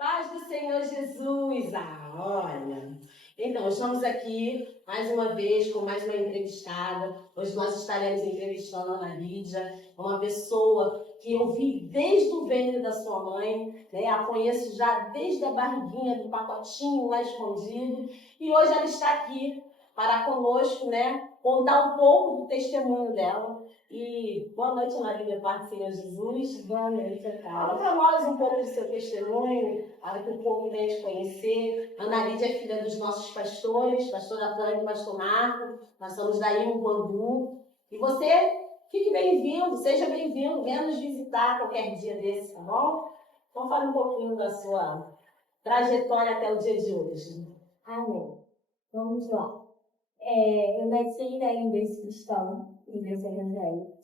Paz do Senhor Jesus! Olha, então estamos aqui mais uma vez com mais uma entrevistada. Hoje nós estaremos entrevistando a Ana Lídia, uma pessoa que eu vi desde o ventre da sua mãe, né? A conheço já desde a barriguinha do pacotinho lá escondido, e hoje ela está aqui para conosco, né? Contar um pouco do testemunho dela. E boa noite, Ana Lídia, Paz do Senhor Jesus. Boa noite, Fala Carla. para nós um pouco do seu testemunho, para que o povo venha te conhecer. Ana Lídia é filha dos nossos pastores, pastor Antônio e pastor Marco. Nós somos daí em Guandu. E você, fique bem-vindo, seja bem-vindo, venha nos visitar qualquer dia desse, tá bom? Então fale um pouquinho da sua trajetória até o dia de hoje. Amém. Vamos lá. Eu nasci, em berço cristão, em berço evangélico.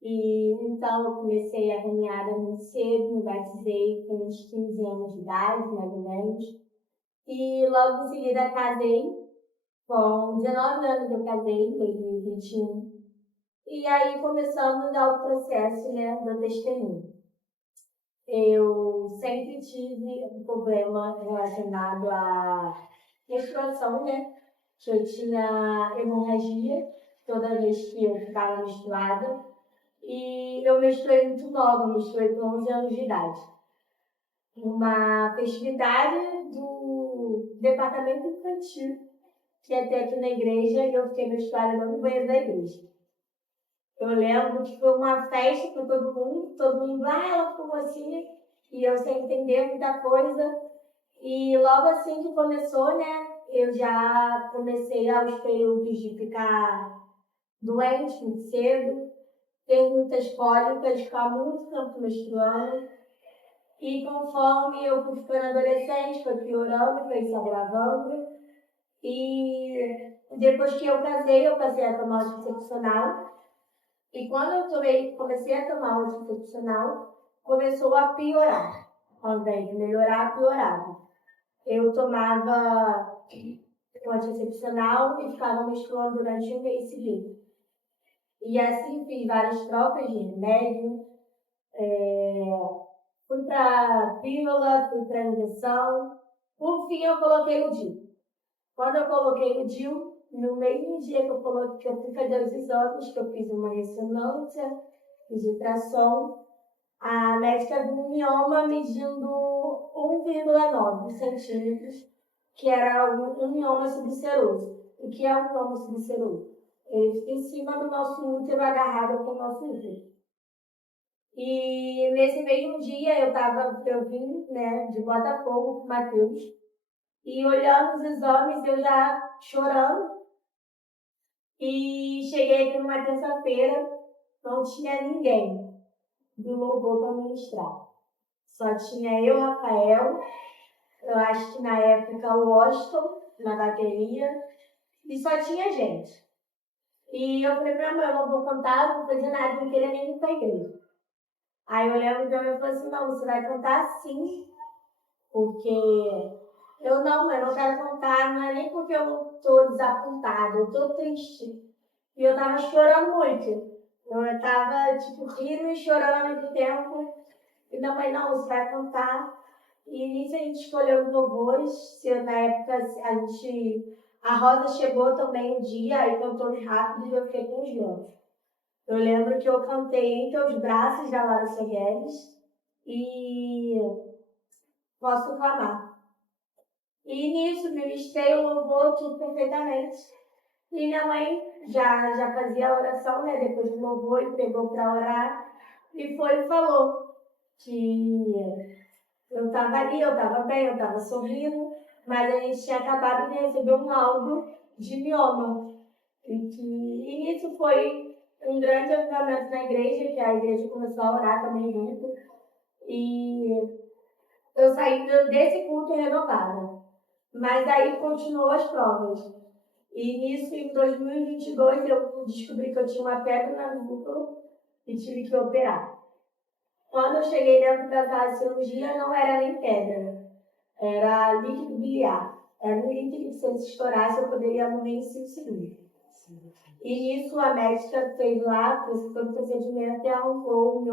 E então eu comecei a caminhada muito cedo, me batizei com uns 15 anos de idade, mais ou menos. E logo em seguida casei, com 19 anos eu casei, em 2021. E aí começamos o processo, do testemunho. Eu sempre tive um problema relacionado à menstruação, que eu tinha hemorragia toda vez que eu ficava menstruada. E eu menstruei muito nova, menstruei com 11 anos de idade. Uma festividade do departamento infantil, que ia ter aqui na igreja, e eu fiquei menstruada no banheiro da igreja. Eu lembro que foi uma festa para todo mundo, ela ficou mocinha, e eu sem entender muita coisa. E logo assim que começou, eu já comecei aos períodos de ficar doente muito cedo, ter muitas cólicas, ficar muito tempo menstruando. E conforme eu fui ficando adolescente, foi piorando, foi se agravando. E depois que eu casei, eu passei a tomar anticoncepcional. E quando eu comecei a tomar anticoncepcional, começou a piorar. Ao invés de melhorar, piorava. Eu tomava o anticoncepcional e ficava menstruando durante um mês seguido. E assim fiz várias trocas de remédio. Fui para pílula, fui para injeção. Por fim, eu coloquei o DIU. Quando eu coloquei o DIU, no mesmo dia que eu fui fazer os exames, que eu fiz uma ressonância, fiz ultrassom, a médica viu um mioma medindo 1,9 centímetros, que era um mioma subseroso. O que é um mioma subseroso? Ele fica em cima do nosso útero, agarrado com o nosso útero. E nesse mesmo dia eu vim, de Botafogo com o Matheus, e olhando os exames, eu já chorando. E cheguei aqui numa terça-feira, não tinha ninguém do louvor para ministrar. Só tinha eu, Rafael, eu acho que na época o Washington, na bateria, e só tinha gente. E eu falei pra mãe, eu não vou cantar, não vou fazer nada, não queria nem ir pra igreja. Aí eu lembro de eu falei assim, não, você vai cantar sim, porque eu não quero cantar, não é nem porque eu tô desapontada, eu tô triste. E eu tava chorando muito. Eu tava, rindo e chorando ao mesmo tempo. E minha mãe, não, você vai cantar. E nisso a gente escolheu os louvores. Na época, a Rosa chegou também um dia, aí cantou rápido e eu fiquei com os meus. Eu lembro que eu cantei Entre os Braços da Lara Guedes e Posso Clamar. E nisso, ministrei o louvor tudo perfeitamente. E minha mãe já fazia a oração, depois do louvor, e pegou para orar. E foi e falou que eu estava ali, eu estava bem, eu estava sorrindo, mas a gente tinha acabado de receber um laudo de mioma. E isso foi um grande avivamento na igreja, que a igreja começou a orar também junto. E eu saí desse culto renovada. Mas aí continuou as provas. E nisso, em 2022, eu descobri que eu tinha uma pedra no útero e tive que operar. Quando eu cheguei dentro da sala de cirurgia, não era nem pedra, era líquido biliar. Era um líquido que, se ele estourasse, eu poderia morrer em 5 segundos. E nisso, a médica fez lá, foi o procedimento e arrancou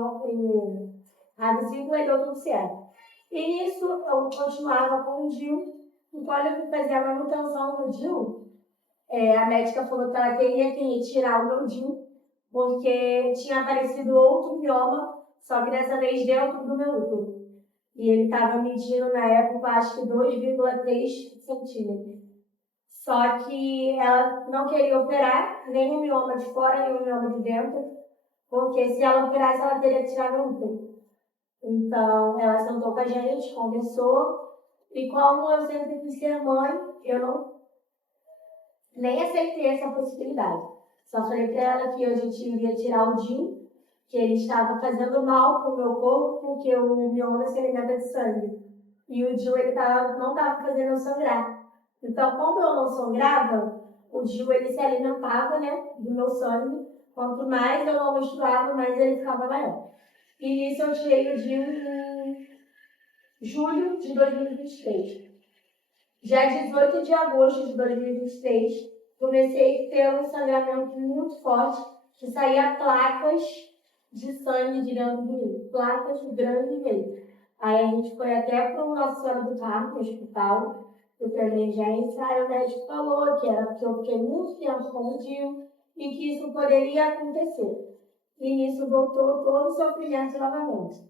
a vesícula e deu tudo certo. E nisso eu continuava com o DIU. E quando eu fui fazer a manutenção no DIU, a médica falou que ela queria que retirar o meu DIU, porque tinha aparecido outro mioma, só que dessa vez dentro do meu útero. E ele estava medindo na época, acho que 2,3 centímetros. Só que ela não queria operar nem o mioma de fora, nem o mioma de dentro, porque se ela operasse, ela teria que tirar meu útero. Então, ela sentou com a gente, conversou, e como eu sempre quis ser mãe, eu não nem aceitei essa possibilidade. Só falei para ela que a gente iria tirar o DIU, que ele estava fazendo mal para o meu corpo, porque o mioma se alimenta de sangue. E o DIU ele não estava fazendo eu sangrar. Então, como eu não sangrava, o DIU ele se alimentava, né, do meu sangue. Quanto mais eu não menstruava, mais ele ficava maior. E nisso eu tirei o DIU em julho de 2023. Já 18 de agosto de 2023, comecei a ter um sangramento muito forte, que saía placas de sangue de dentro de mim, placas grandes mesmo. Aí a gente foi até para o Nossa Senhora do Carmo, no hospital, foi para emergência, aí o médico falou que era porque eu fiquei muito tempo com o DIU e que isso poderia acontecer. E nisso voltou todo o sofrimento novamente.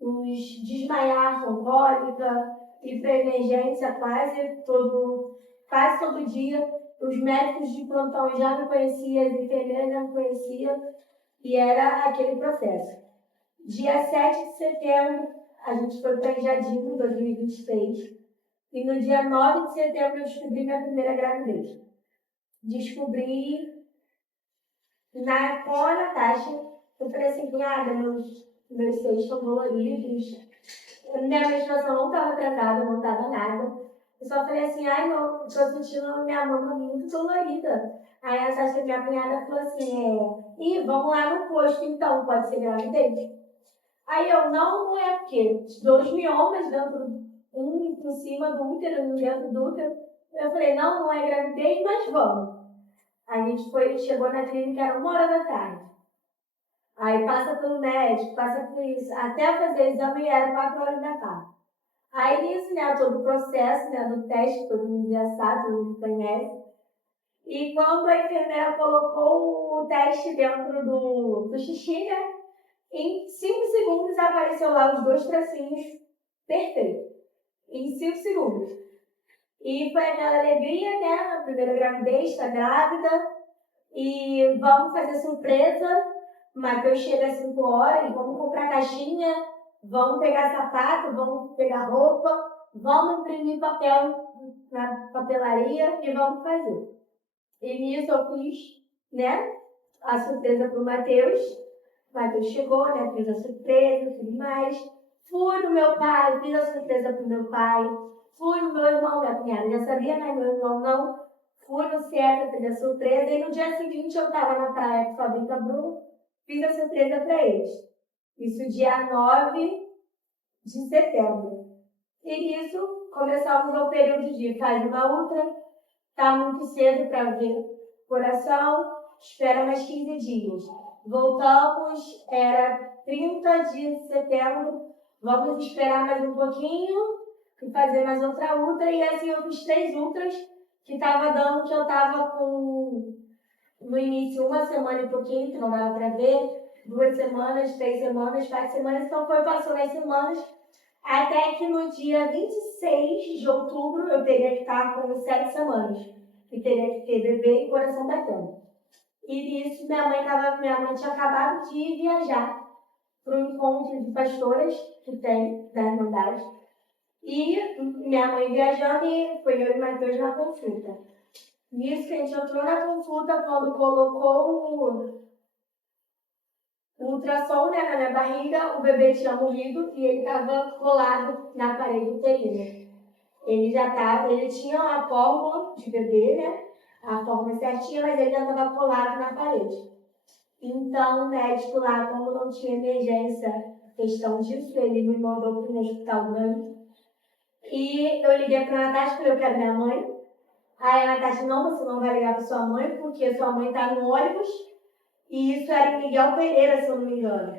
Os desmaiar com cólica, ir para emergência quase todo dia. Os médicos de plantão já me conheciam, as enfermeiras já me conheciam, e era aquele processo. Dia 7 de setembro, a gente foi para Jardim em 2023, e no dia 9 de setembro eu descobri minha primeira gravidez. Descobri com a Natasha. Eu falei assim, cunhada, meus seios estão doloridos. Minha menstruação não estava atrasada, não estava nada. Eu só falei assim, ai não, estou sentindo minha mama muito dolorida. Aí a Sasha, minha cunhada, falou assim, vamos lá no posto então, pode ser gravidez? Aí eu, não é porque 2 miomas dentro, um em cima do útero, um dentro do útero. Eu falei, não é gravidez, mas vamos. A gente chegou na clínica, era 1h da tarde. Aí passa pelo médico, passa por isso, até fazer o exame era 4h da tarde. Aí nisso, né, todo o processo, né, do teste, todo mundo já sabe, todo mundo conhece. E quando a enfermeira colocou o teste dentro do xixi, né, em 5 segundos apareceu lá os 2 tracinhos perfeitos. Em 5 segundos. E foi aquela alegria, né, a primeira gravidez, tá grávida. E vamos fazer surpresa. O Matheus chega às 5 horas, vamos comprar caixinha, vamos pegar sapato, vamos pegar roupa, vamos imprimir papel na papelaria e vamos fazer. E nisso eu fiz, né, a surpresa para o Matheus. O Matheus chegou, né, fiz a surpresa e tudo mais. Fui no meu pai, fiz a surpresa para o meu pai. Fui no meu irmão, minha cunhada já sabia, né, meu irmão não. Fui no Sierra, fiz a surpresa. E no dia seguinte eu estava na praia com a Fabrícia Bruno, fiz a surpresa para eles. Isso dia 9 de setembro. E nisso começamos o período de faz uma outra, tá muito cedo para ver coração, espera mais 15 dias. Voltamos, era 30 de setembro, vamos esperar mais um pouquinho e fazer mais outra ultra. E assim eu fiz 3 ultras, que estava dando que eu estava com, no início, 1 semana e pouquinho, que não dava para ver, 2 semanas, 3 semanas, 4 semanas, então passando as semanas, até que no dia 26 de outubro eu teria que estar com 7 semanas, e teria que ter bebê e coração batendo. E nisso minha mãe tinha acabado de viajar para um encontro de pastoras que tem da Irmandade. E minha mãe viajando e foi eu e o Matheus na consulta. Nisso que a gente entrou na consulta, quando colocou o ultrassom, né, na minha barriga, o bebê tinha morrido e ele estava colado na parede uterina. Ele tinha a fórmula de bebê, né, a fórmula certinha, mas ele já estava colado na parede. Então o médico lá, como não tinha emergência, questão disso, ele me mandou para um hospital grande. E eu liguei para a Natasha, falei, eu quero minha mãe. Aí a Natasha, não, você não vai ligar para sua mãe, porque sua mãe está no ônibus. E isso era em Miguel Pereira, se eu não me engano.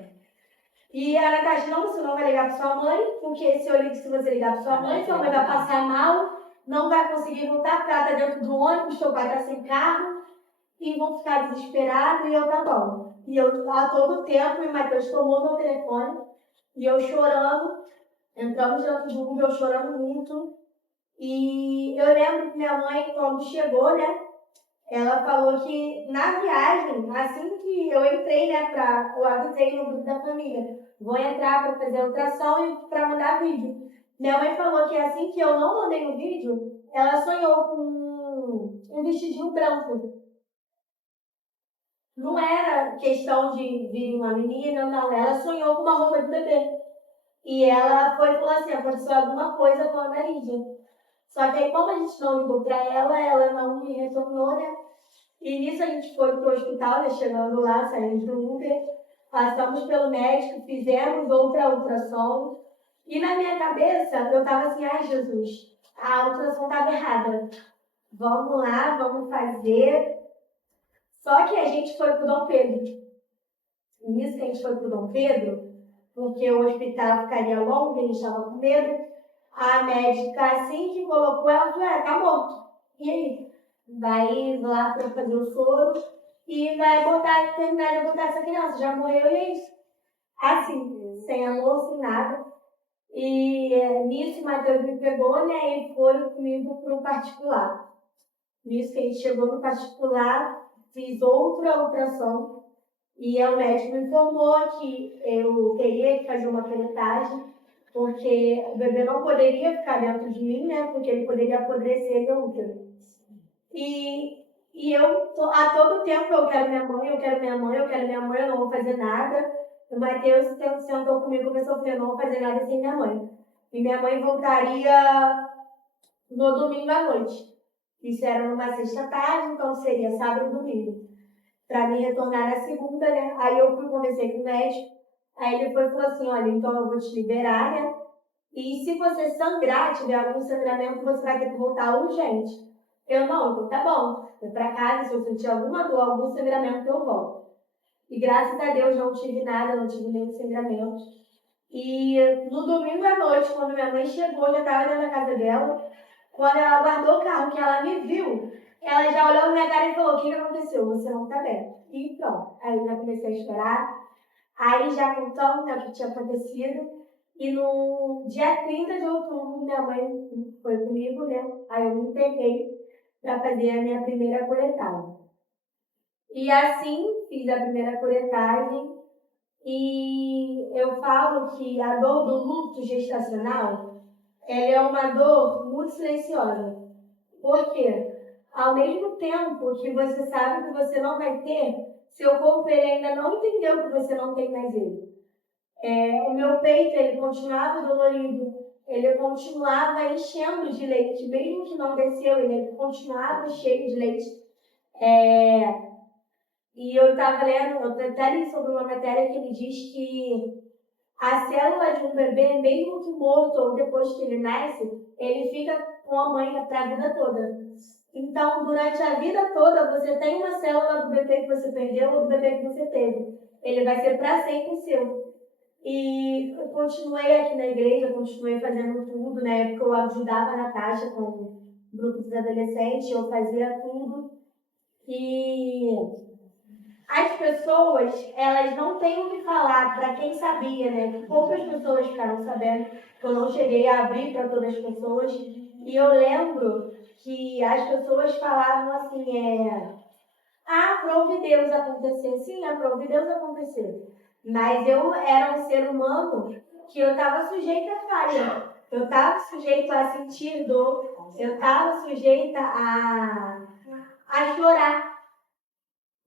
E a Natasha, não, você não vai ligar para sua mãe, porque se você ligar para sua mãe, sua mãe vai passar mal, não vai conseguir voltar, porque ela está dentro do ônibus, seu pai está sem carro, e vão ficar desesperados, e eu tá bom. E eu, a todo tempo, o Matheus tomou meu telefone, e eu chorando, entramos dentro do Uber, eu chorando muito. E eu lembro que minha mãe, quando chegou, né, ela falou que na viagem, assim que eu entrei, né, eu avisei no grupo da família, vou entrar para fazer ultrassom e para mandar vídeo. Minha mãe falou que assim que eu não mandei o vídeo, ela sonhou com um vestidinho branco. Não era questão de vir uma menina, não. Ela sonhou com uma roupa de bebê. E ela foi e falou assim, aconteceu alguma coisa com a Ana Lídia. Só que aí, como a gente não ligou para ela não me retornou, né? E nisso a gente foi pro hospital, né? Chegando lá, saímos do Uber, passamos pelo médico, fizemos outra ultrassom. E na minha cabeça, eu tava assim, ai Jesus, a ultrassom tava errada. Vamos lá, vamos fazer. Só que a gente foi pro Dom Pedro. E nisso que a gente foi pro Dom Pedro, porque o hospital ficaria longo, a gente estava com medo, a médica, assim que colocou, ela falou, tá morto. E aí? Vai lá para fazer o soro e vai terminar de botar essa criança. Já morreu e é isso. Assim, sem amor, sem nada. E nisso o Matheus me pegou, né, e foi comigo para o particular. Nisso que a gente chegou no particular, fiz outra ultrassom e o médico me informou que eu teria que fazer uma curetagem, porque o bebê não poderia ficar dentro de mim, né, porque ele poderia apodrecer meu útero. E eu, a todo tempo, eu quero minha mãe, eu quero minha mãe, eu quero minha mãe, eu não vou fazer nada. O Matheus sentou comigo e começou a falar, eu não vou fazer nada sem minha mãe. E minha mãe voltaria no domingo à noite. Isso era numa sexta-tarde, então seria sábado e domingo. Para mim retornar na segunda, né? Aí eu fui conversar com o médico. Aí ele foi e falou assim, olha, então eu vou te liberar, né? E se você sangrar, tiver algum sangramento, você vai ter que voltar urgente. Eu não, então tá bom. Vou pra casa, se eu sentir alguma dor, algum sangramento, eu volto. E graças a Deus não tive nada, não tive nenhum sangramento. E no domingo à noite, quando minha mãe chegou, já estava dentro da casa dela, quando ela guardou o carro, que ela me viu, ela já olhou na minha cara e falou, o que aconteceu? Você não tá bem. E pronto. Aí eu já comecei a chorar. Aí já contamos, né, o que tinha acontecido. E no dia 30 de outubro, minha mãe foi comigo, né? Aí eu me internai para fazer a minha primeira coletagem. E assim, fiz a primeira coletagem. E eu falo que a dor do luto gestacional, ela é uma dor muito silenciosa. Por quê? Ao mesmo tempo que você sabe que você não vai ter, seu corpo ele ainda não entendeu que você não tem mais ele. O meu peito, ele continuava dolorido, ele continuava enchendo de leite, mesmo que não desceu, ele continuava cheio de leite. E eu estava lendo, eu até li sobre uma matéria que ele diz que a célula de um bebê, mesmo que morto ou depois que ele nasce, ele fica com a mãe para a vida toda. Então, durante a vida toda, você tem uma célula do bebê que você perdeu ou do bebê que você teve. Ele vai ser para sempre seu. E eu continuei aqui na igreja, continuei fazendo tudo. Na época eu ajudava a Natasha com grupos de adolescentes, eu fazia tudo. E as pessoas, elas não têm o que falar para quem sabia, né? Poucas pessoas ficaram sabendo, que eu não cheguei a abrir para todas as pessoas. E eu lembro que as pessoas falavam assim, aprove Deus acontecer. Sim, aprove Deus acontecer. Mas eu era um ser humano que eu estava sujeita a falha. Eu estava sujeita a sentir dor. Eu estava sujeita a chorar.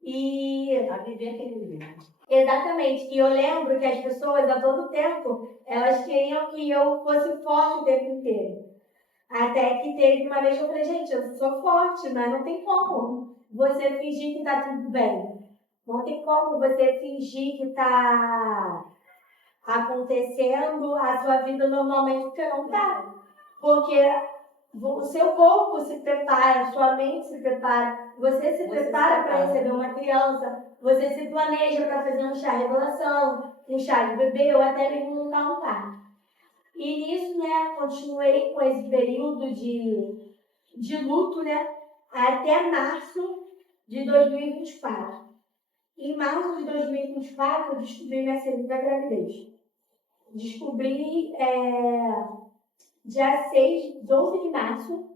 E A viver aquele momento. exatamente. E eu lembro que as pessoas, a todo tempo, elas queriam que eu fosse forte o tempo inteiro. Até que teve uma vez que eu falei, gente, eu sou forte, mas não tem como você fingir que tá tudo bem. Não tem como você fingir que tá acontecendo a sua vida normalmente, porque não tá. Porque o seu corpo se prepara, sua mente se prepara, você se prepara para receber uma criança, você se planeja para fazer um chá revelação, um chá de bebê ou até mesmo montar um parto. E nisso, né, continuei com esse período de luto, né, até março de 2024. Em março de 2024, eu descobri minha segunda gravidez. Descobri dia 12 de março,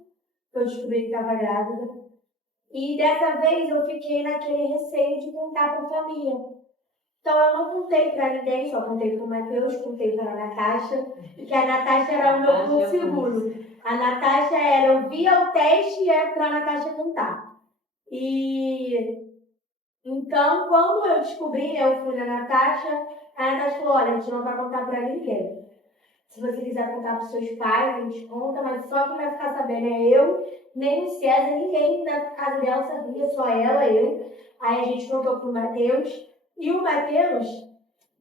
eu descobri que estava grávida. E dessa vez eu fiquei naquele receio de contar para a família. Então eu não contei para ninguém, só contei para o Matheus, contei para a Natasha, que a Natasha era o meu porto seguro. A Natasha eu via o teste e era para a Natasha contar. E então, quando eu descobri, eu fui na Natasha, a Natasha falou, olha, a gente não vai contar para ninguém. Se você quiser contar para os seus pais, a gente conta, mas só quem vai ficar sabendo é eu, nem o César, ninguém na casa dela sabia, só ela, eu. Aí a gente contou para o Matheus. E o Matheus,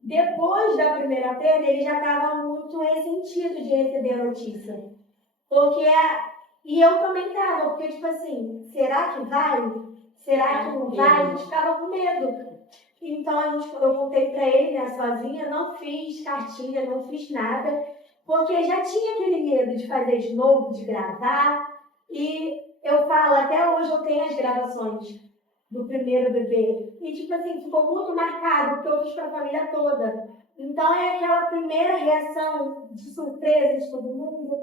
depois da primeira perda, ele já estava muito ressentido de receber a notícia. E eu também estava, porque tipo assim, será que vai? Será que não vai? A gente ficava com medo. Então eu contei para ele, né, sozinha, não fiz cartilha, não fiz nada, porque já tinha aquele medo de fazer de novo, de gravar. E eu falo, até hoje eu tenho as gravações do primeiro bebê. E tipo assim, ficou muito marcado, porque eu fiz para a família toda. Então é aquela primeira reação de surpresa de todo mundo.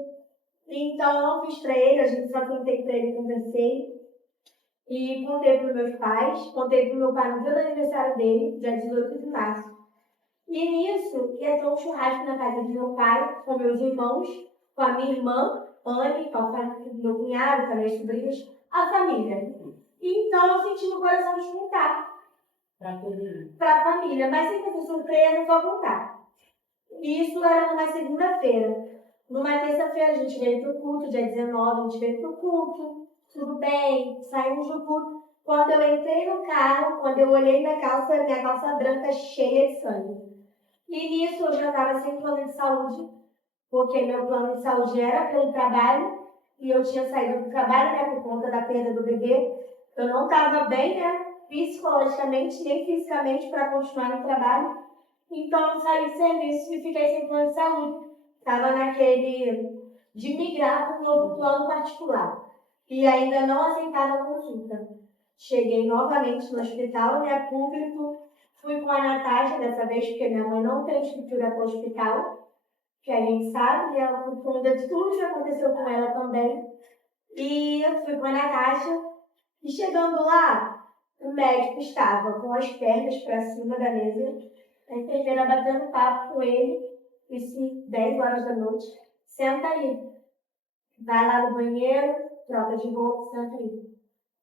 Então eu não fiz para ele, a gente só contei para ele, conversei. E contei para os meus pais, contei para o meu pai no dia do aniversário dele, dia 18 de março. E nisso, ia ter um churrasco na casa do meu pai, com meus irmãos, com a minha irmã, Anne, com o meu cunhado, com as minhas sobrinhas, a família. Então eu senti no coração de contar para a família, mas sem fazer surpresa, só contar. E isso era numa segunda-feira. Numa terça-feira a gente veio para o culto, dia 19 a gente veio para o culto. Tudo bem, saímos do culto. Quando eu entrei no carro, quando eu olhei minha calça branca cheia de sangue. E nisso eu já estava sem plano de saúde, porque meu plano de saúde era pelo trabalho, e eu tinha saído do trabalho, né, por conta da perda do bebê. Eu não estava bem, né, psicologicamente, nem fisicamente, para continuar no trabalho. Então eu saí do serviço e fiquei sem plano de saúde. Estava naquele de migrar para um novo plano particular. E ainda não aceitava a consulta. Cheguei novamente no hospital, né, público, fui com a Natasha dessa vez, porque minha mãe não tem estrutura para o hospital, que a gente sabe, e ela por conta de tudo que aconteceu com ela também. E eu fui com a Natasha, e chegando lá, o médico estava com as pernas para cima da mesa, a enfermeira batendo papo com ele, isso 10 horas da noite, senta aí, vai lá no banheiro, troca de roupa, senta aí.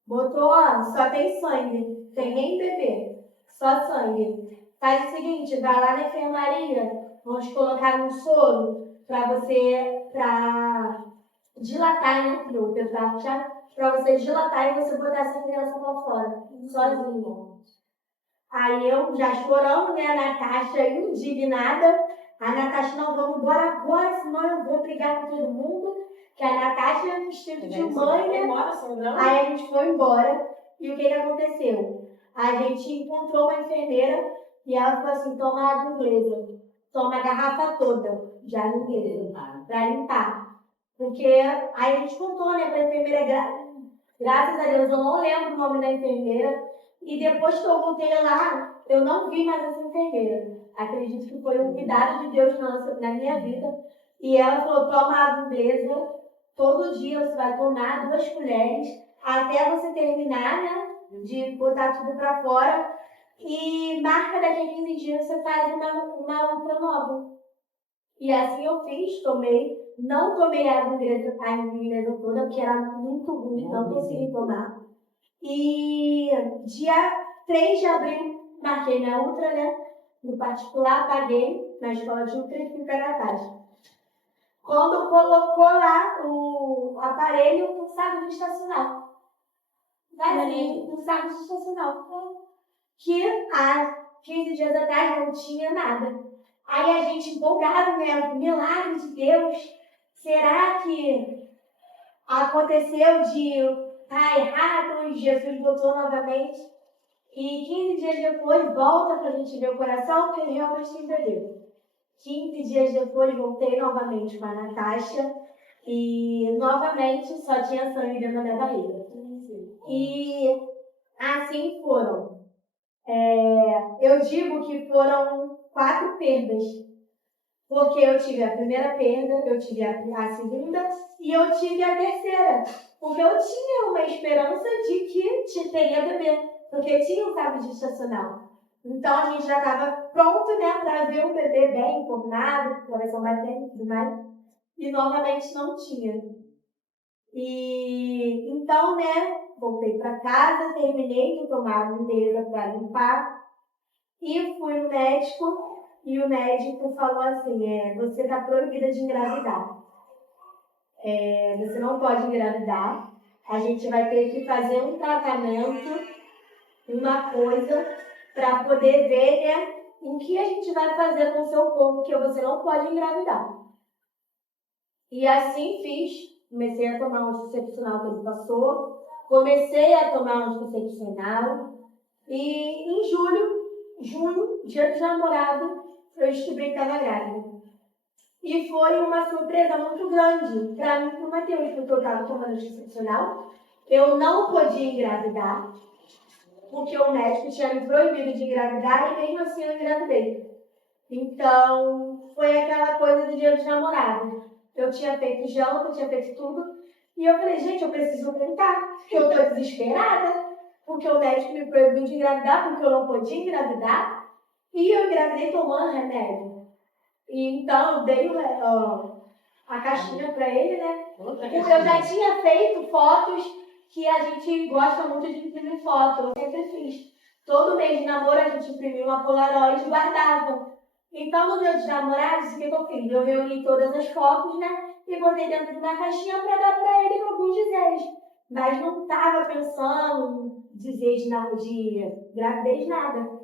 Botou, ó, só tem sangue, tem nem bebê, só sangue. Faz o seguinte, vai lá na enfermaria, vamos colocar um soro para dilatar, né, pro pessoal, para você dilatar e você botar essa criança para fora, sozinha. Aí eu já chorando, né, a Natasha indignada. A Natasha, não, vamos embora agora, senão eu vou brigar com todo mundo. Que a Natasha é um instinto de mãe, né? Aí a gente foi embora. E o que aconteceu? A gente encontrou uma enfermeira e ela falou assim, toma água inglesa. Toma a garrafa toda de água inglesa para limpar. Porque aí a gente contou, né, para a enfermeira, graças a Deus, eu não lembro o nome da enfermeira. E depois que eu voltei lá, eu não vi mais essa enfermeira. Acredito que foi um cuidado de Deus na minha vida. E ela falou, toma água inglesa, todo dia você vai tomar 2 colheres, até você terminar, né, de botar tudo pra fora. E marca daqui a 15 dias você faz uma outra nova. E assim eu fiz, tomei. Não tomei a água inglesa toda, porque era muito ruim, não consegui tomar. E dia 3 de abril, marquei minha ultra, né? No particular, paguei na escola de ultra e fui para a Natasha. Quando colocou lá o aparelho, no saco de estacionar. Vazio, no saco de estacionar. Que há 15 dias atrás não tinha nada. Aí a gente empolgado, né? Milagre de Deus. Será que aconteceu de estar errado e Jesus voltou novamente. E 15 dias depois, volta para a gente ver o coração, porque ele realmente entendeu. 15 dias depois, voltei novamente com a Natasha e novamente só tinha sangue dentro da minha barriga. E assim foram. Eu digo que foram 4 perdas. Porque eu tive a primeira perda, eu tive a segunda e eu tive a terceira. Porque eu tinha uma esperança de que teria bebê. Porque tinha um cabo gestacional. Então a gente já estava pronto, né, para ver o bebê bem formado, coração batendo e tudo mais. E novamente não tinha. E então, né, voltei para casa, terminei de tomar a limpeza para limpar e fui no médico. E o médico falou assim, você está proibida de engravidar. Você não pode engravidar. A gente vai ter que fazer um tratamento, uma coisa, para poder ver, né, o que a gente vai fazer com o seu corpo, porque você não pode engravidar. E assim fiz. Comecei a tomar um anticoncepcional que ele passou. Comecei a tomar um anticoncepcional. E em junho, dia dos namorados, eu descobri que estava grávida. E foi uma surpresa muito grande para mim e para o Matheus, porque eu estava tomando anticoncepcional. Eu não podia engravidar, porque o médico tinha me proibido de engravidar e mesmo assim eu engravidei. Então, foi aquela coisa do dia dos namorados. Eu tinha feito janta, eu tinha feito tudo. E eu falei, gente, eu preciso tentar, porque eu estou desesperada. Porque o médico me proibiu de engravidar, porque eu não podia engravidar. E eu engravidei tomando remédio. E então, eu dei a caixinha para ele, né? Eu já tinha feito fotos que a gente gosta muito de imprimir foto. Eu sempre fiz. Todo mês de namoro a gente imprimia uma Polaroid e guardava. Então, no dia dos namorados, o que eu fiz? Eu reuni todas as fotos, né? E botei dentro de uma caixinha para dar para ele com alguns desejos. Mas não estava pensando em desejo de gravidez, nada.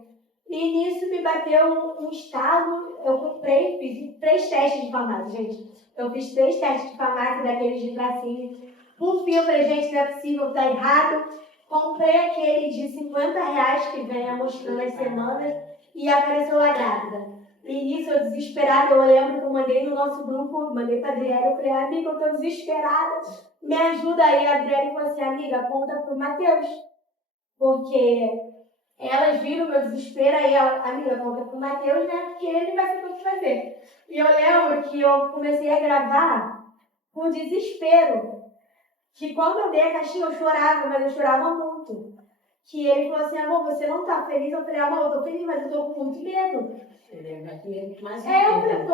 E nisso me bateu um estalo. Eu comprei, fiz 3 testes de farmácia, gente. Eu fiz 3 testes de farmácia daqueles de bracinho. Por fim, eu falei, gente, não é possível, tá errado. Comprei aquele de R$50 que vem mostrando as semanas e apareceu lá grávida. E nisso eu desesperada, eu lembro que eu mandei no nosso grupo, mandei pra Adriana, eu falei, amiga, eu tô desesperada, me ajuda aí. A Adriana falou assim, amiga, conta pro Matheus, porque elas viram meu desespero, aí ela, amiga, conta pro Matheus, né, porque ele vai saber o que fazer. E eu lembro que eu comecei a gravar com desespero, que quando eu dei a caixinha eu chorava, mas eu chorava muito. Que ele falou assim, amor, você não tá feliz? Eu falei, amor, eu tô feliz, mas eu tô com muito medo. Eu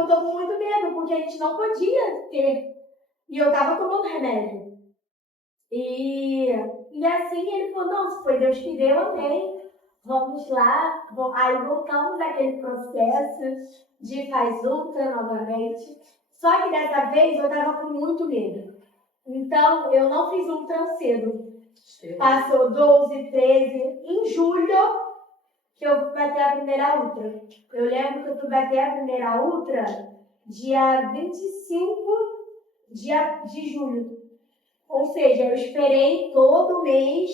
tô com muito medo, porque a gente não podia ter. E eu tava tomando remédio. E assim ele falou, não, se foi Deus que deu, amém. Vamos lá. Aí voltamos naquele processo de faz ultra novamente. Só que dessa vez eu tava com muito medo. Então eu não fiz ultra cedo. Passou 12, 13. Em julho, que eu fui bater a primeira ultra. Eu lembro que eu fui bater a primeira ultra dia 25 de julho. Ou seja, eu esperei todo mês.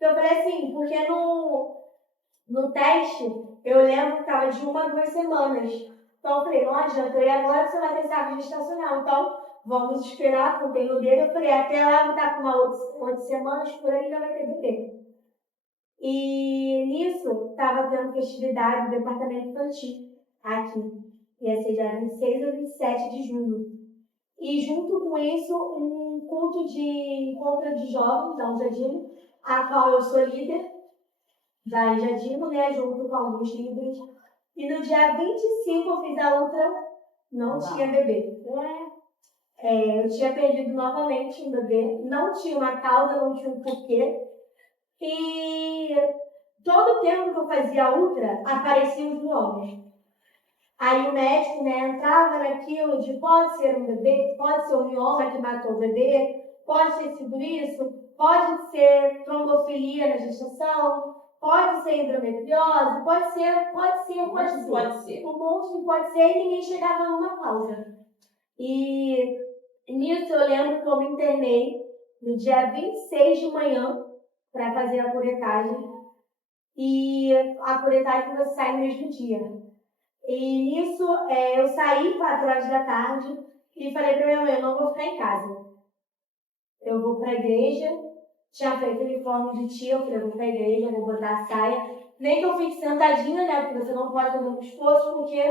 Eu falei assim, porque no teste, eu lembro que estava de 1 a 2 semanas. Então eu falei, não adianta, e agora você vai ter sábado gestacional. Então, vamos esperar, porque no dedo eu falei, até lá vou estar com uma outra semanas, por aí já vai ter bebê. E nisso, estava tendo festividade do departamento infantil aqui. Ia ser dia 26 ou 27 de junho. E junto com isso, um culto de encontro de jovens da Jadimo, a qual eu sou líder da Jadimo, né, junto com alguns líderes. E no dia 25 eu fiz a outra, não tinha bebê. Eu tinha perdido novamente um bebê, não tinha uma causa, não tinha um porquê. E todo tempo que eu fazia a ultra, apareciam os miomas. Aí o médico, né, entrava naquilo de pode ser um bebê, pode ser um mioma que matou o bebê, pode ter sido isso, pode ser trombofilia na gestação, pode ser endometriose, pode ser. Um monte pode ser e ninguém chegava numa causa. E nisso eu lembro que eu me internei no dia 26 de manhã para fazer a curetagem. E a curetagem você sai no mesmo dia. E nisso, eu saí 4 horas da tarde e falei para minha mãe, eu não vou ficar em casa. Eu vou para a igreja. Tinha feito uniforme de tia, eu falei, eu vou para a igreja, vou botar a saia. Nem que eu fique sentadinha, né, porque você não pode fazer um esforço, porque,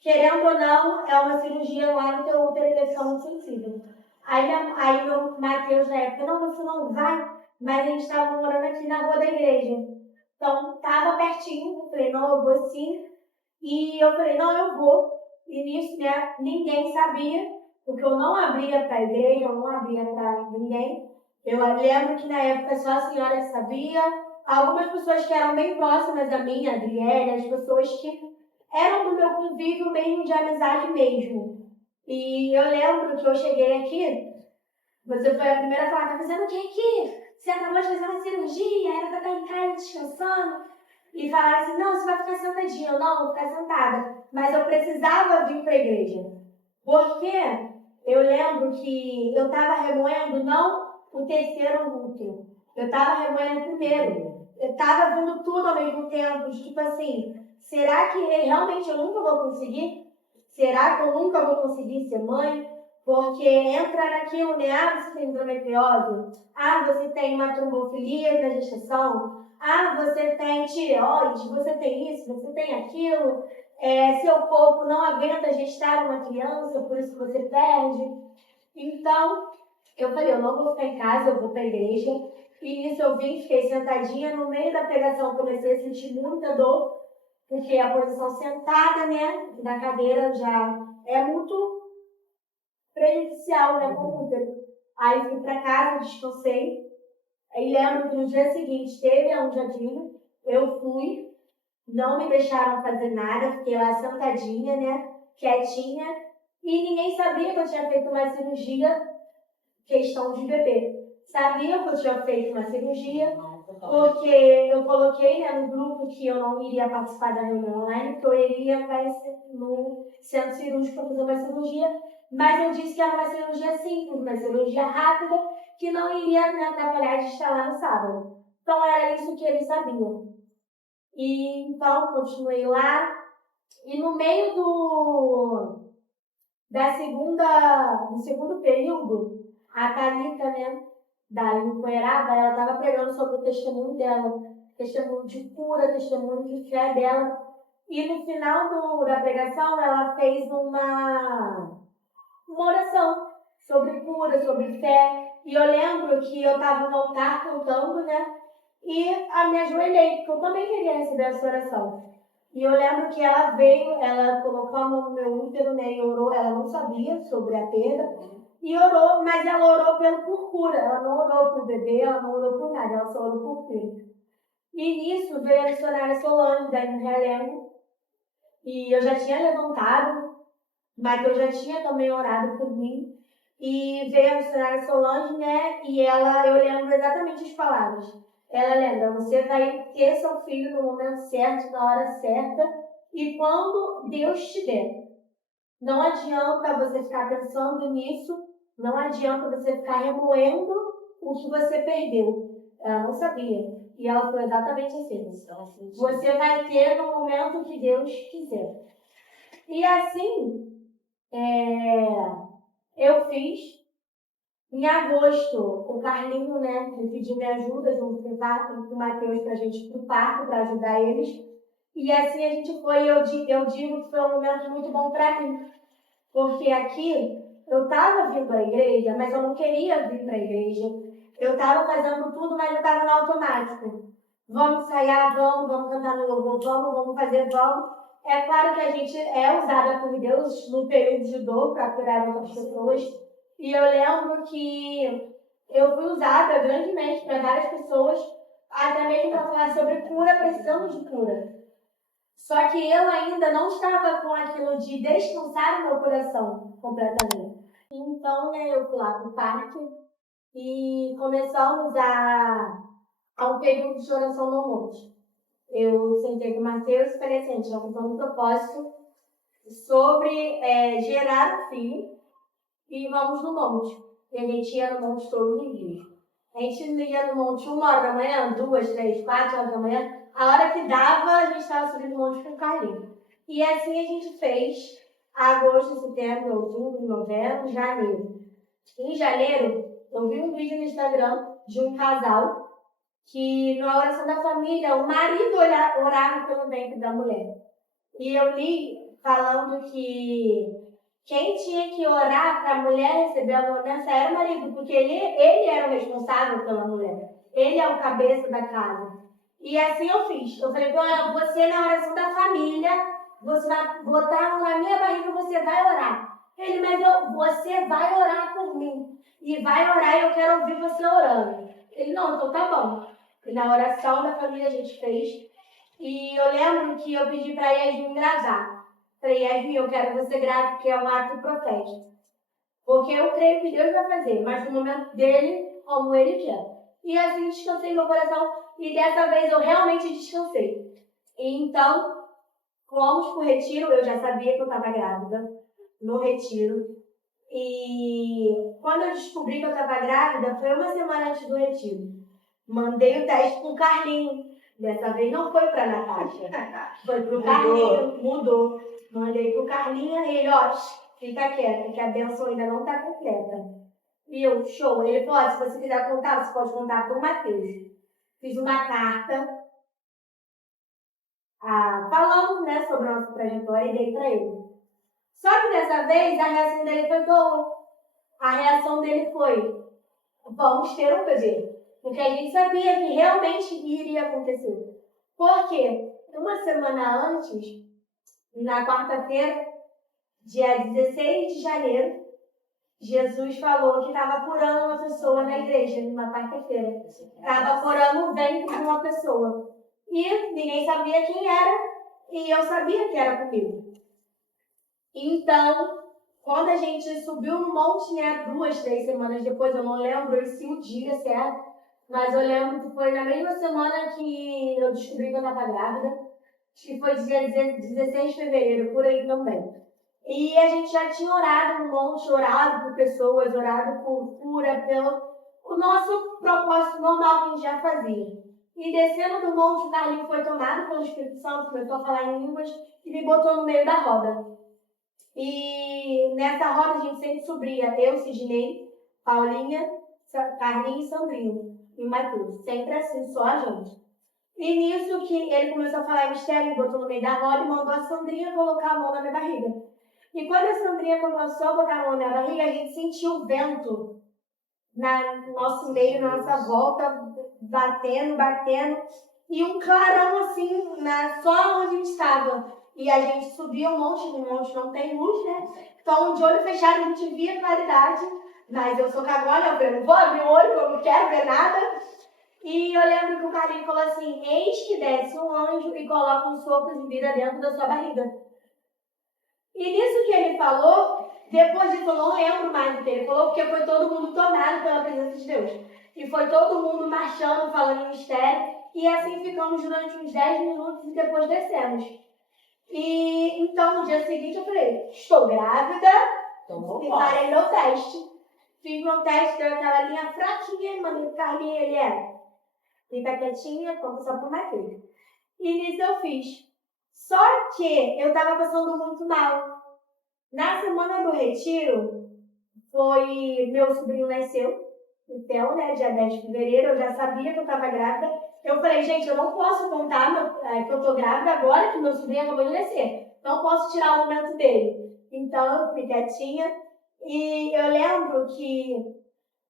querendo ou não, é uma cirurgia lá no teu útero, ele fica muito sensível. Aí meu Matheus, na época, não, você não vai, mas a gente estava morando aqui na rua da igreja. Então, estava pertinho, eu falei, não, eu vou sim. E eu falei, não, eu vou. E nisso, né, ninguém sabia, porque eu não abria para a igreja, eu não abria para ninguém. Eu lembro que na época só a senhora que sabia, algumas pessoas que eram bem próximas a mim, a Adriele, as pessoas que eram do meu convívio mesmo, de amizade mesmo. E eu lembro que eu cheguei aqui, você foi a primeira a falar, tá fazendo o que aqui? Você acabou de fazer uma cirurgia, era pra estar em casa descansando. E falar assim, não, você vai ficar sentadinha. Eu não, vou ficar sentada. Mas eu precisava vir para a igreja. Porque eu lembro que eu estava remoendo não o terceiro útero. Eu estava remoendo o primeiro. Eu estava vendo tudo ao mesmo tempo. Tipo assim, será que realmente eu nunca vou conseguir? Será que eu nunca vou conseguir ser mãe? Porque entra naquilo, né? Ah, você tem endometriose. Ah, você tem uma trombofilia da gestação. Ah, você tem tireoide, você tem isso, você tem aquilo. Seu corpo não aguenta gestar uma criança, por isso você perde. Então, eu falei, eu não vou ficar em casa, eu vou para a igreja. E nisso eu vim, fiquei sentadinha. No meio da pregação, comecei a sentir muita dor, porque a posição sentada, né, da cadeira já é muito prejudicial, né, para o útero. Aí fui para casa, descansei. Aí lembro que no dia seguinte teve a Undadinho, eu fui, não me deixaram fazer nada, fiquei lá sentadinha, né, quietinha, e ninguém sabia que eu tinha feito uma cirurgia, questão de bebê. Sabia que eu tinha feito uma cirurgia, porque eu coloquei, né, no grupo que eu não iria participar da reunião online, que eu iria no centro cirúrgico para fazer uma cirurgia, mas eu disse que era uma cirurgia simples, uma cirurgia rápida, que não iria me atrapalhar de estar lá no sábado. Então era isso que eles sabiam. E então continuei lá, e no meio do segundo período, a Thalita, né, da Empoeirada, ela estava pregando sobre o testemunho dela, testemunho de cura, testemunho de fé dela. E no final da pregação, ela fez uma oração sobre cura, sobre fé. E eu lembro que eu estava no altar cantando, né? E me ajoelhei, porque eu também queria receber essa oração. E eu lembro que ela veio, ela colocou a mão no meu útero, né? E orou, ela não sabia sobre a perda. E orou, mas ela orou por cura. Ela não orou por bebê, ela não orou por nada, ela só orou por filho. E nisso veio a missionária Solange, da Realengo. E eu já tinha levantado, mas eu já tinha também orado por mim. E veio a missionária Solange, né? E eu lembro exatamente as palavras. Ela lembra, você vai ter seu filho no momento certo, na hora certa, e quando Deus te der. Não adianta você ficar pensando nisso, não adianta você ficar remoendo o que você perdeu. Ela não sabia. E ela foi exatamente assim. Você vai ter no momento que Deus quiser. E assim, eu fiz. Em agosto, o Carlinho, né, me pediu minha ajuda junto com o Matheus para a gente ir para o parque, para ajudar eles. E assim a gente foi, eu digo que foi um momento muito bom para mim. Porque aqui, eu estava vindo para a igreja, mas eu não queria vir para a igreja. Eu estava fazendo tudo, mas eu estava no automático. Vamos ensaiar, vamos cantar no louvor, vamos fazer, vamos. É claro que a gente é usada por Deus no período de dor para curar outras pessoas. E eu lembro que eu fui usada grandemente para várias pessoas, até mesmo para falar sobre cura, precisando de cura. Só que eu ainda não estava com aquilo de descansar o meu coração completamente. Então, né, eu fui lá para o parque e começamos a um período de oração no monte. Eu sentei com o Matheus e falei assim, a gente vai fazer um propósito sobre gerar um filho e vamos no monte. E a gente ia no monte todos os dias. A gente ia no monte 1h da manhã, 2, 3, 4 horas da manhã. A hora que dava, a gente estava subindo o monte com o Carlinhos. E assim a gente fez agosto, setembro, outubro, novembro, janeiro. Em janeiro, eu vi um vídeo no Instagram de um casal que, na oração da família, o marido orava pelo bem da mulher. E eu li falando que quem tinha que orar para a mulher receber a promessa era o marido, porque ele era o responsável pela mulher. Ele é o cabeça da casa. E assim eu fiz. Eu falei, você na oração da família, você vai botar a mão na minha barriga, você vai orar. Ele, mas você vai orar por mim. E vai orar e eu quero ouvir você orando. Ele, não, então tá bom. E na oração da família a gente fez. E eu lembro que eu pedi para Yasmin gravar. Falei, Yasmin, eu quero que você grave, porque é um ato profético. Porque eu creio que Deus vai fazer, mas no momento dele, como ele quer. E assim descansei meu coração, e dessa vez eu realmente descansei. E então, fomos pro retiro, eu já sabia que eu estava grávida, no retiro. E quando eu descobri que eu estava grávida, foi uma semana antes do retiro. Mandei o teste pro Carlinho. Dessa vez não foi pra Natasha. Foi pro Carlinho, mudou. Mandei pro Carlinho e ele, fica quieta, que a bênção ainda não tá completa. E eu, show. Ele falou, se você quiser contar, você pode contar pro Matheus. Fiz uma carta falando, né, sobre a nossa trajetória e dei pra ele. Só que dessa vez a reação dele foi boa. A reação dele foi, vamos ter um bebê. Porque a gente sabia que realmente iria acontecer. Porque uma semana antes, na quarta-feira, dia 16 de janeiro, Jesus falou que estava curando uma pessoa na igreja, numa quarta-feira. Estava curando o ventre de uma pessoa. E ninguém sabia quem era, e eu sabia que era comigo. Então, quando a gente subiu no monte, né, 2, 3 semanas depois, eu não lembro se o dia certo, mas eu lembro que foi na mesma semana que eu descobri que eu estava grávida, que foi dia 16 de fevereiro, por aí também. E a gente já tinha orado no monte, orado por pessoas, orado por cura, pelo o nosso propósito normal que a gente já fazia. E descendo do monte, o Carlinho foi tomado pelo Espírito Santo, começou a falar em línguas e me botou no meio da roda. E nessa roda a gente sempre subia, eu, Sidney, Paulinha, Carlinhos e Sandrinho, e Matheus. Sempre assim, só a gente. E nisso que ele começou a falar em mistério, botou no meio da roda e mandou a Sandrinha colocar a mão na minha barriga. E quando a Sandrinha começou a botar a mão na minha barriga, a gente sentiu o vento no nosso meio, na nossa volta, batendo, e um clarão assim, só onde a gente estava. E a gente subia um monte não tem luz, né? Então, de olho fechado, a gente via claridade. Mas eu sou cagona, eu falei, não vou abrir o olho, porque eu não quero ver nada. E eu lembro que o Carlinhos falou assim, eis que desce um anjo e coloca um sopro de vida dentro da sua barriga. E nisso que ele falou, depois disso eu não lembro mais do que ele falou, porque foi todo mundo tomado pela presença de Deus. E foi todo mundo marchando, falando em mistério. E assim ficamos durante uns 10 minutos e depois descemos. E então no dia seguinte eu falei, estou grávida, e parei meu teste. Fiz meu teste, deu aquela linha fraquinha, mandei o Carlinhos, ele fica quietinha, conta só pro Matheus. E nisso eu fiz. Só que eu estava passando muito mal. Na semana do retiro, meu sobrinho nasceu, então, né, dia 10 de fevereiro, eu já sabia que eu estava grávida. Eu falei, gente, eu não posso contar que eu estou grávida agora que meu sobrinho acabou de nascer. Não posso tirar o momento dele. Então, eu fui quietinha. E eu lembro que,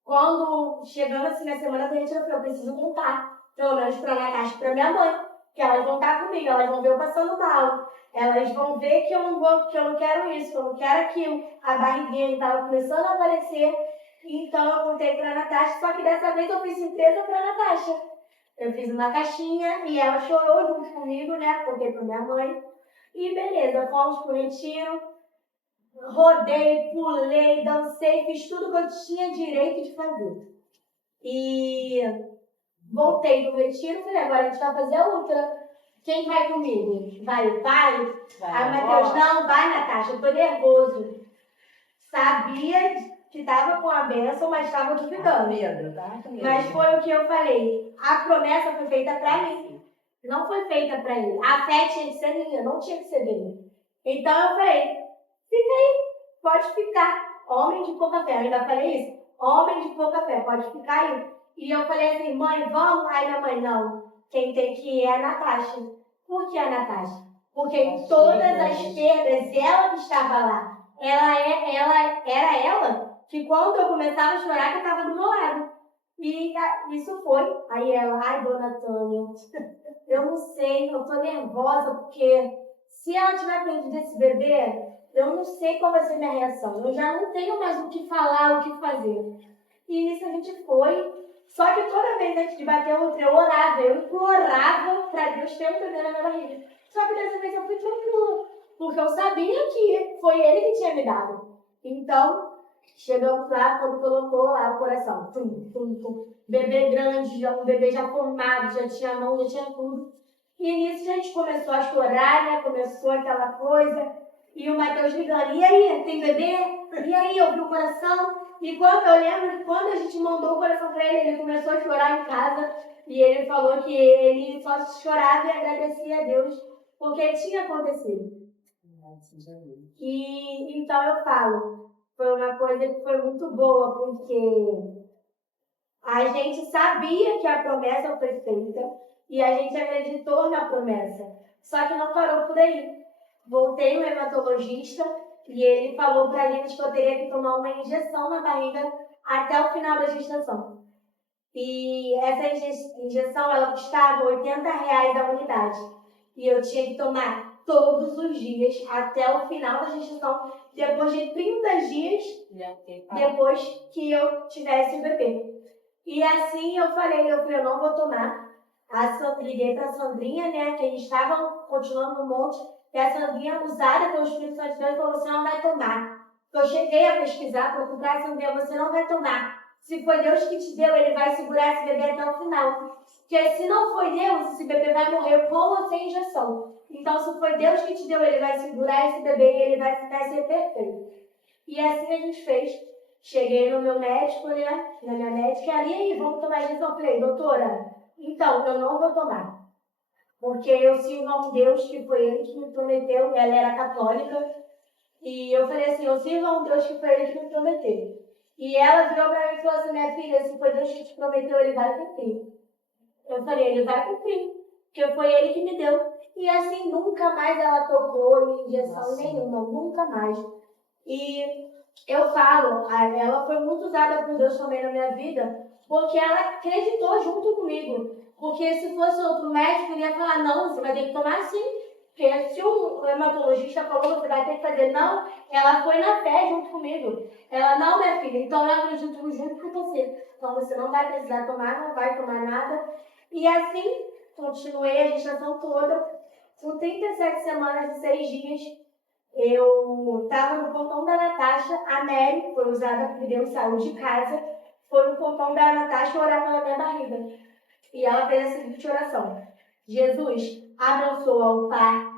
quando chegando assim na semana do retiro, eu falei, eu preciso contar, pelo menos para a Natasha e para minha mãe, que elas vão estar comigo, elas vão ver eu passando mal. Elas vão ver que eu não quero isso, que eu não quero aquilo. A barriguinha estava começando a aparecer. Então eu contei para a Natasha, só que dessa vez eu fiz surpresa para a Natasha. Eu fiz uma caixinha e ela chorou junto comigo, né? Contei para minha mãe. E beleza, fomos pro retiro. Rodei, pulei, dancei, fiz tudo que eu tinha direito de fazer. E voltei do retiro, falei, agora a gente vai fazer outra. Quem vai comigo? Vai o pai? Aí o Matheus, não, vai, Natasha, eu tô nervoso. Sabia que estava com a bênção, mas estava duvidando. Medo, tá? Mas foi o que eu falei. A promessa foi feita para mim. Não foi feita para ele. A fé tinha que ser minha, não tinha que ser dele. Então eu falei, fica aí, pode ficar. Homem de pouca fé. Eu ainda falei isso. Homem de pouca fé, pode ficar aí. E eu falei assim, mãe, vamos? Aí minha mãe, não. Quem tem que ir é a Natasha. Por que a Natasha? Porque em todas as perdas, ela que estava lá. Era ela que quando eu começava a chorar, que estava do meu lado. E isso foi. Aí ela, ai, dona Tânia, eu não sei, eu tô nervosa, porque se ela tiver perdido esse bebê, eu não sei qual vai ser a minha reação. Eu já não tenho mais o que falar, o que fazer. E nisso a gente foi. Só que toda vez antes de bater o outro, eu orava, eu implorava para Deus ter um bebê na minha barriga. Só que dessa vez eu fui tranquila, porque eu sabia que foi Ele que tinha me dado. Então, chegamos lá, quando colocou lá o coração, tum, tum, tum. Bebê grande, um bebê já formado, já tinha mão, já tinha tudo. E nisso a gente começou a chorar, né? Começou aquela coisa. E o Matheus ligando, e aí, tem bebê? E aí, eu vi o coração? E quando eu lembro que quando a gente mandou o coração para ele, ele começou a chorar em casa. E ele falou que ele só chorava e agradecia a Deus porque tinha acontecido. E então eu falo, foi uma coisa que foi muito boa, porque a gente sabia que a promessa foi feita e a gente acreditou na promessa. Só que não parou por aí. Voltei no hematologista e ele falou pra gente que eu teria que tomar uma injeção na barriga até o final da gestação. E essa injeção, ela custava R$80 a unidade. E eu tinha que tomar todos os dias até o final da gestação, depois de 30 dias, depois que eu tivesse o bebê. E assim eu falei, eu não vou tomar. Liguei pra Sandrinha, né, que eles estavam continuando no monte, e a Sandrinha, usada pelo Espírito Santo de Deus, falou, você não vai tomar. Eu cheguei a pesquisar, procurar a Sandrinha, você não vai tomar. Se foi Deus que te deu, ele vai segurar esse bebê até o final. Porque se não foi Deus, esse bebê vai morrer com ou sem injeção. Então, se foi Deus que te deu, ele vai segurar esse bebê e ele vai ficar ser perfeito. E assim a gente fez. Cheguei no meu médico, né, na minha médica, e aí, vamos tomar injeção. Eu falei, doutora, então, eu não vou tomar. Porque eu sirvo a um Deus que foi Ele que me prometeu, ela era católica, e eu falei assim, eu sirvo a um Deus que foi Ele que me prometeu. E ela virou para mim e falou assim, minha filha, se foi Deus que te prometeu, Ele vai cumprir. Eu falei, Ele vai cumprir, porque foi Ele que me deu. E assim, nunca mais ela tocou em injeção nenhuma, nunca mais. E eu falo, ela foi muito usada por Deus também na minha vida, porque ela acreditou junto comigo. Porque se fosse outro médico, ele ia falar, não, você vai ter que tomar sim. Porque se o hematologista falou, você vai ter que fazer, não, ela foi na fé junto comigo. Ela, não, minha filha, então eu acredito junto com você. Então você não vai precisar tomar, não vai tomar nada. E assim, continuei a gestação toda. Com 37 semanas e 6 dias, eu estava no portão da Natasha, a Mary foi usada porque Deus saiu de casa, foi no portão da Natasha orar pela minha barriga. E ela fez a seguinte oração: Jesus, abençoa o parto,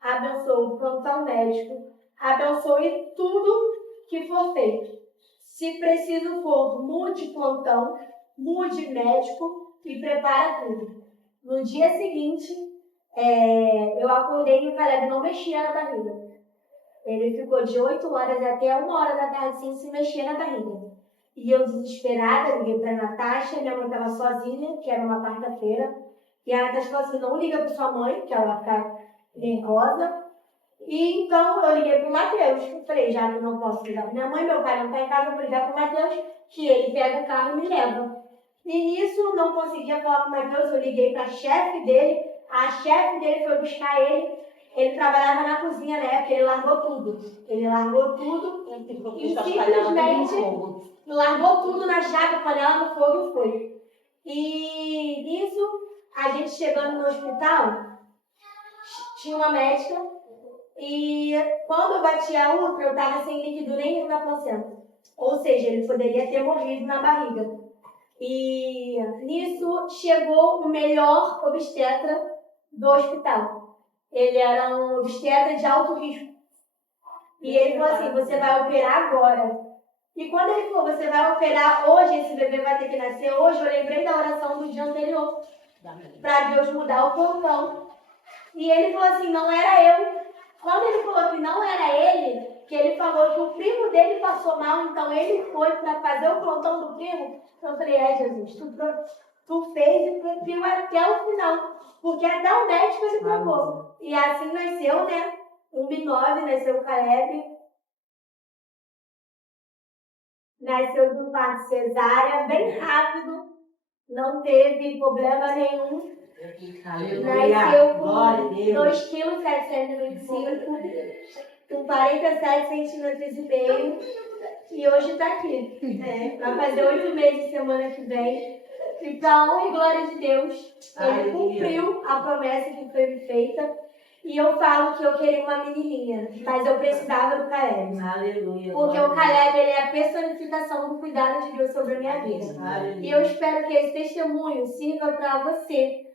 abençoa o plantão médico, abençoe tudo que for feito. Se preciso for, mude plantão, mude médico e prepara tudo. No dia seguinte, eu acordei e o Caleb não mexia na barriga. Ele ficou de 8 horas até 1 hora da tarde sem se mexer na barriga. E eu desesperada, liguei pra Natasha, minha mãe estava sozinha, que era uma quarta-feira. E a Natasha falou assim, não liga pra sua mãe, que ela vai ficar nervosa. E então eu liguei pro Matheus. Eu falei, já que eu não posso ligar pra minha mãe, meu pai não tá em casa, eu vou ligar pro Matheus, que ele pega o carro e me leva. E nisso, não conseguia falar com o Matheus, eu liguei pra chefe dele, a chefe dele foi buscar ele. Ele trabalhava na cozinha, né? Porque ele largou tudo. Ele largou tudo e simplesmente largou tudo na chave, panela no fogo e foi. E nisso, a gente chegando no hospital, tinha uma médica e quando eu bati a ultra, eu estava sem líquido nenhum na placenta. Ou seja, ele poderia ter morrido na barriga. E nisso chegou o melhor obstetra do hospital. Ele era um obstetra de alto risco. E ele falou assim, você vai operar agora. E quando ele falou, você vai operar hoje, esse bebê vai ter que nascer hoje, eu lembrei da oração do dia anterior, para Deus mudar o plantão. E ele falou assim, não era eu. Quando ele falou que não era ele, que ele falou que o primo dele passou mal, então ele foi para fazer o plantão do primo, eu falei, Jesus, tu fez e cumpriu até o final. Porque até o médico ele provou. E assim nasceu, né? Um B9, nasceu o Caleb. Nasceu do parto cesárea, bem rápido. Não teve problema nenhum. Nasceu com 2,725 kg, com 47 centímetros e meio. E hoje está aqui. Vai fazer 8 meses semana que vem. E para honra e glória de Deus, ele cumpriu a promessa que foi me feita. E eu falo que eu queria uma menininha, mas eu precisava do Caleb. Aleluia. Porque o Caleb, ele é a personificação do cuidado de Deus sobre a minha vida. Aleluia. E eu espero que esse testemunho sirva para você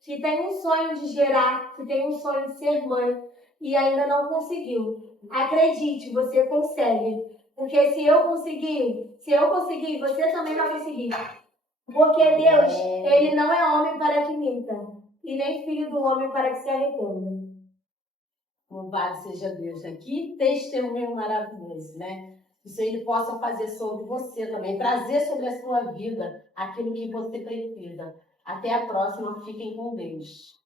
que tem um sonho de gerar, que tem um sonho de ser mãe e ainda não conseguiu. Acredite, você consegue. Porque se eu conseguir, você também vai conseguir. Porque Deus, ele não é homem para que minta, e nem filho do homem para que se arrependa. Louvado seja Deus. Que testemunho maravilhoso, né? Que o Senhor ele possa fazer sobre você também, trazer sobre a sua vida aquilo que você precisa. Até a próxima. Fiquem com Deus.